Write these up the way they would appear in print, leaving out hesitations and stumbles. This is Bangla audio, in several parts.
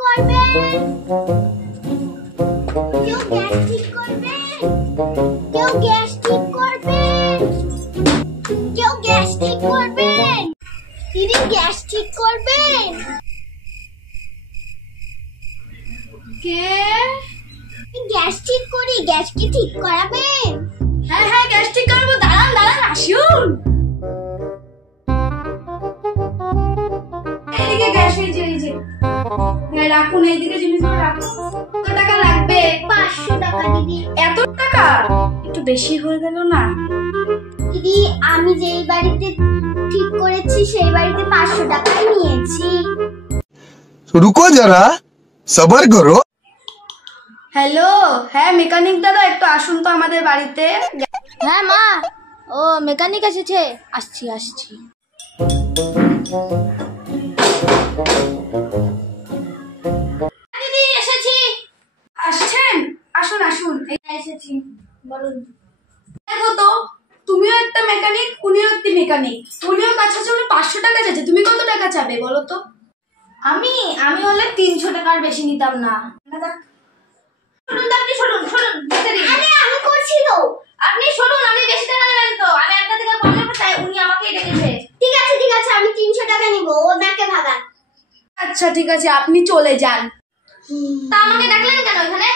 করবেন? কেউ গ্যাস ঠিক করবেন? কেউ গ্যাস ঠিক করবেন? কেউ গ্যাস ঠিক করবেন? দিদি গ্যাস ঠিক করবেন? কে? গ্যাস ঠিক করি, গ্যাস কি ঠিক করাবেন? হ্যাঁ হ্যাঁ গ্যাস ঠিক করবো, দাঁড়ান দাঁড়ান আসুন। এইদিকে গ্যাস এই যে হ্যাঁ রাখুন, এইদিকে জিনিসগুলো রাখুন। কত টাকা লাগবে? 500 টাকা দিদি। এত টাকা একটু বেশি হয়ে গেল না? দিদি আমি যেই বাড়িতে ঠিক করেছি সেই বাড়িতে 500 টাকাই নিয়েছি। रुको जरा सबर करो। হ্যালো, হ্যাঁ মেকানিক দাদা একটু আসুন তো আমাদের বাড়িতে। হ্যাঁ মা, ও মেকানিক এসেছে, আসছি আসছি। দিদি এসেছি। আসছেন? আসুন আসুন। এসেছি, বলুন। দেখো তো, তুমিও একটা মেকানিক, উনিও একটা মেকানিক, উনিও কাছে উনি 500 টাকা চাইছে, তুমি কত টাকা চাবে বলো তো? আমি হলে 300 টাকার বেশি নিতাম না। শুনুন তো, আপনি শুনুন শুনুন। আরে আমি করছি তো। আপনি শুনুন, আপনি বেশি টাকা নেবেন তো, আমি আপনার থেকে কম নেব তাই উনি আমাকেই ডেকেছে। ঠিক আছে আমি 300 টাকা নিব, ওনাকে ভাগান। আচ্ছা ঠিক আছে, আপনি চলে যান। তা আমাকে ডাকলেন কেন এখানে?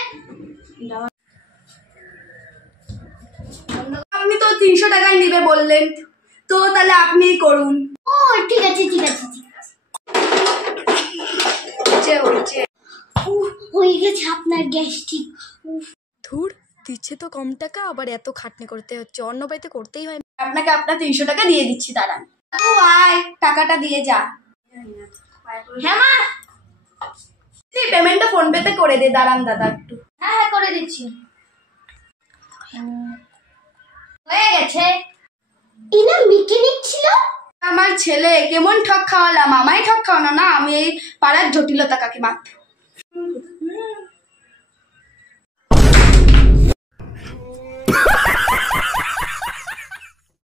আপনি তো 300 টাকাই নিবে বললেন, তো তাহলে আপনিই করুন। ও ঠিক আছে। হচ্ছে হয়ে গেছে আপনার গ্যাস ঠিক। ধুর, দিচ্ছে তো কম টাকা, আবার এত খাটনি করতে হচ্ছে, অন্য বাড়িতে করতেই হয়। আপনাকে আপনার 300 টাকা দিয়ে দিচ্ছি, দাঁড়ান। ও আয়, টাকাটা দিয়ে যা। হ্যাঁ মা, পেমেন্টটা ফোন পেতে করে দে, দাঁড়ান দাদা একটু। হ্যাঁ করে দিচ্ছি। হয়ে গেছে। ইনা মেকানিক ছিল? আমার ছেলে কেমন ঠক খাওয়ালাম, আমায় ঠক খাওয়ানো না, আমি এই পাড়ার জটিলতা কাকে মাত্র।